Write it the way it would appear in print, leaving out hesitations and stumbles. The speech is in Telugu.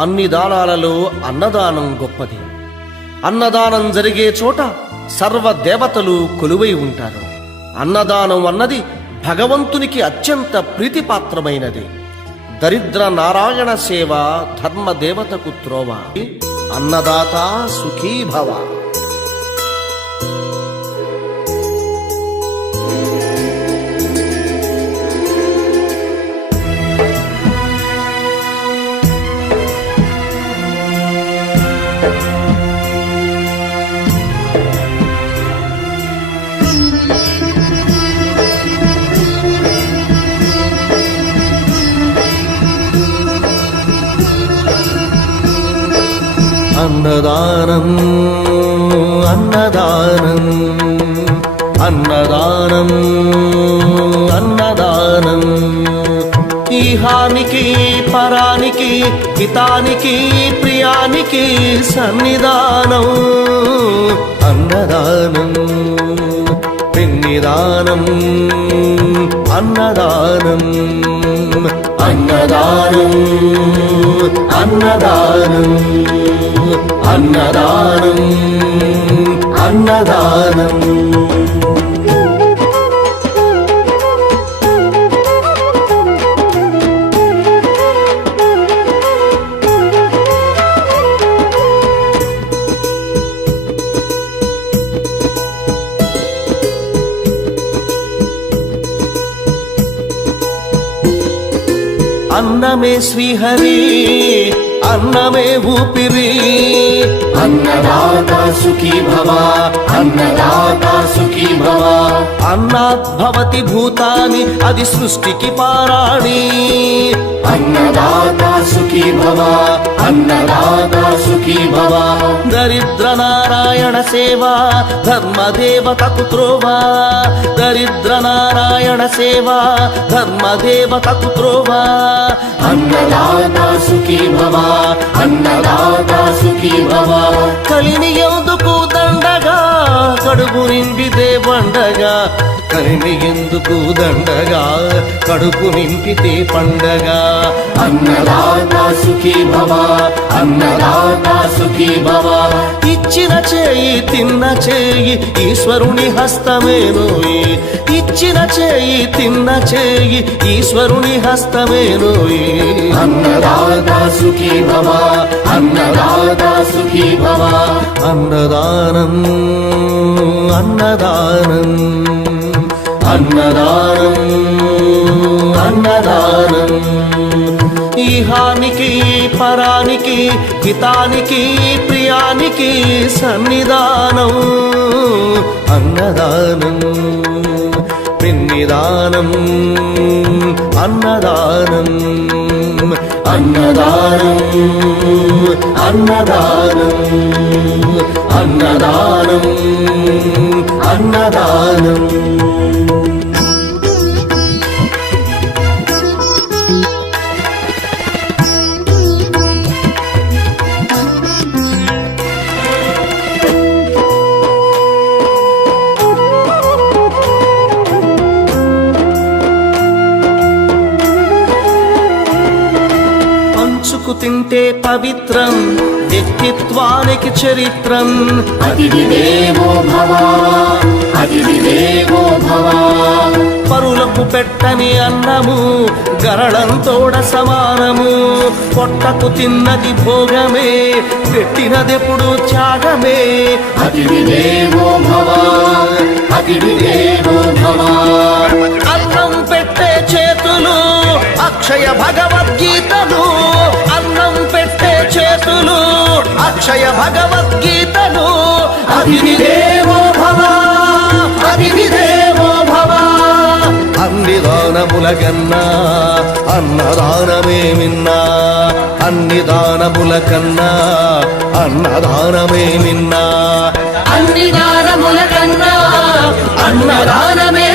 అన్ని దానాలలో అన్నదానం గొప్పది. అన్నదానం జరిగే చోట సర్వ దేవతలు కొలువై ఉంటారు. అన్నదానం అన్నది భగవంతునికి అత్యంత ప్రీతిపాత్రమైనది. దరిద్ర నారాయణ సేవ ధర్మదేవతకు త్రోవ. అన్నదాత సుఖీభవ. అన్నదానం అన్నదానం అన్నదానం అన్నదానం. ఈహానికి పరానికి హితానికి ప్రియానికి సన్నిధానం. అన్నదానం పిన్నిదానం. అన్నదానం అన్నదానం అన్నదానం అన్నదానం అన్నదానం. అన్నమే శ్రీహరి అన్నమే ఊపిరి. అన్నదాత సుఖీ భవ అన్నదాత సుఖీ భవ. అన్నాత్ భవతి భూతాని అది సృష్టికి పారాణి. అన్నదాత సుఖీ భవ అన్నదాత సుఖీ భవ. దరిద్ర నారాయణ సేవ ధర్మదేవతకు త్రోవ. దరిద్ర నారాయణ సేవ ధర్మదేవతకు త్రోవ. అన్నదాత సుఖీ భవ అన్నదాత సుఖీ భవ. కలిని ఎందుకు దండగా కడుపు నింపితే పండగా. కలిని ఎందుకు దండగా కడుపు నింపితే పండగ. అన్నదాత సుఖీ భవ అన్నదాత సుఖీ భవ. ఇచ్చిన చేయి తిన్న చేయి ఈశ్వరుని హస్తమేనోయి. ఇచ్చిన చేయి తిన్న చేయి ఈశ్వరుని హస్తమేనోయి. అన్నదాత సుఖీ భవ అన్నదాత సుఖీ భవ. అన్నదానం అన్నదానం అన్నదానం అన్నదానం. ఈహానికి పరానికి హితానికి ప్రియానికి సన్నిధానం. అన్నదానం పిన్నిదానం. అన్నదానం అన్నదానం అన్నదానం అన్నదానం అన్నదానం. పంచుకు తింటే పవిత్రం వ్యక్తిత్వానికి చరిత్రం. అతిథి దేవో భవ అతిథి దేవో భవ. పరులకు పెట్టని అన్నము గరళంతోడ సమానము. పొట్టకు తిన్నది భోగమే పెట్టినదెప్పుడు త్యాగమే. అతిథి దేవో భవ అతిథి దేవో భవ. అన్నం పెట్టే చేతులు అక్షయ భగవద్గీతలు. అన్నం పెట్టే చేతులు అక్షయ భగవద్గీతలు. అతిథి దేవో భవ అతిథి దేవో భవ. అన్ని దానముల కన్నా అన్నదానమే మిన్నా. అన్ని దానముల కన్నా అన్నదానమే మిన్నా. అన్ని దానముల కన్నా అన్నదానమే